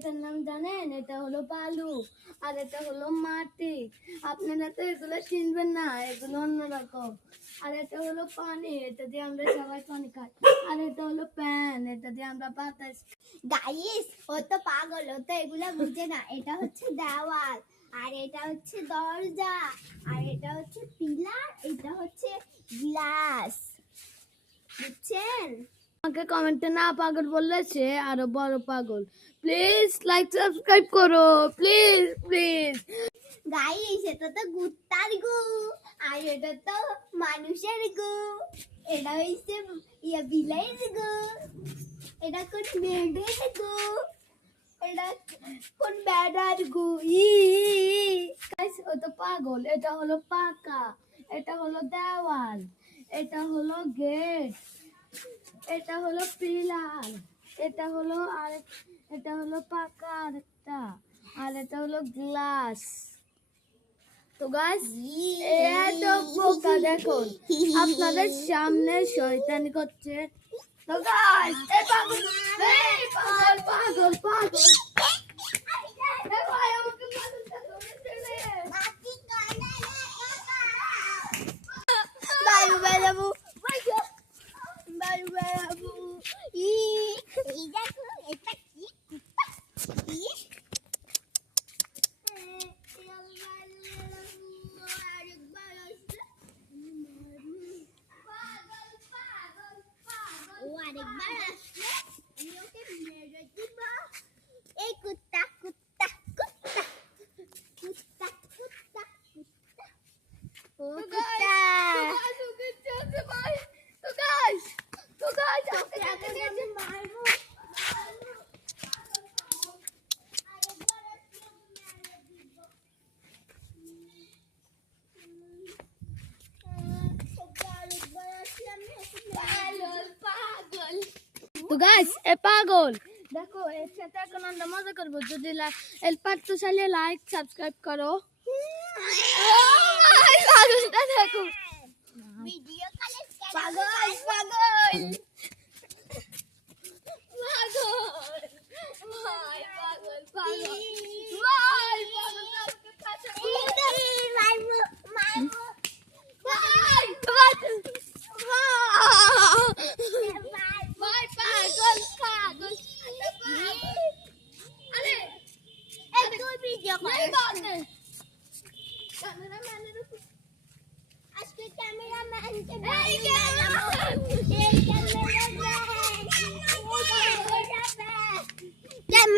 এটার নাম জানেন? এটা হলো বালু আর এটা হলো মাটি। আপনারা তো এগুলো চিনবেন না, এগুলো অন্যরকম। আর এটা হলো পানি, এটা দিয়ে আমরা সবাই পানি খাই। আর এটা হলো প্যান, এটা দিয়ে আমরা বাতাস। গাইস, ও তো পাগল, ও তো এগুলা বুঝে না। এটা হচ্ছে দেওয়াল, আর এটা হচ্ছে দরজা, আর এটা হচ্ছে পিলার, এটা হচ্ছে গ্লাস। বুঝছেন? আমাকে কমেন্টে না পাগল বললে সে আরো বড় পাগল। প্লিজ লাইক সাবস্ক্রাইব করো, প্লিজ প্লিজ। গাইস, এটা তো কুত্তার গু, আর এটা তো মানুষের গু। এটা হচ্ছে বিলাইয়ের গু, এটা কোন মেয়েদের গু, এটা কোন বেড়ার গু। গাইস ও তো পাগল। এটা হলো পাকা, এটা হলো দেওয়াল, এটা হলো গেট, এটা হলো পিলার, এটা হলো এটা হলো পাকা আরেকটা, আর এটা হলো গ্লাস। তো গাইস এত বোকা দেখুন আপনাদের সামনে শয়তানি করছে। তো গাইস এই পাগল, এই পাগল পাগল পাগল, এই ভাই আমাকে পাগলটা ধরে ফেলে। বায়ু বেড়াবো, বায়ু বেড়াবো। এই দেখো, এটা কি কুত্তা? আরেকবার আসবে। ও আরেকবার আসলে আমি ওকে মেরে দিব। এই কুত্তা কুত্তা কুত্তা কুত্তা কুত্তা কুত্তা, ও কুত্তা। আমি মারবো। তো গাইস এ পাগল দেখো, এর সাথে এখন আমরা মজা করবো। যদি এর পার্ট তো চাইলে লাইক সাবস্ক্রাইব করো। পাগলটা দেখো, ভিডিও কলে পাগল পাগল ভাই পাগল পাগল ভাই পাগল আমাকে কাছে মারবো মারবো। ভাই ভাই পাগল পাগল আরে একটু ভিডিও नहीं কর। बात है कैमरामैन আজকে ক্যামেরাম্যান কে এই ক্যামেরাম্যান এই ক্যামেরাম্যান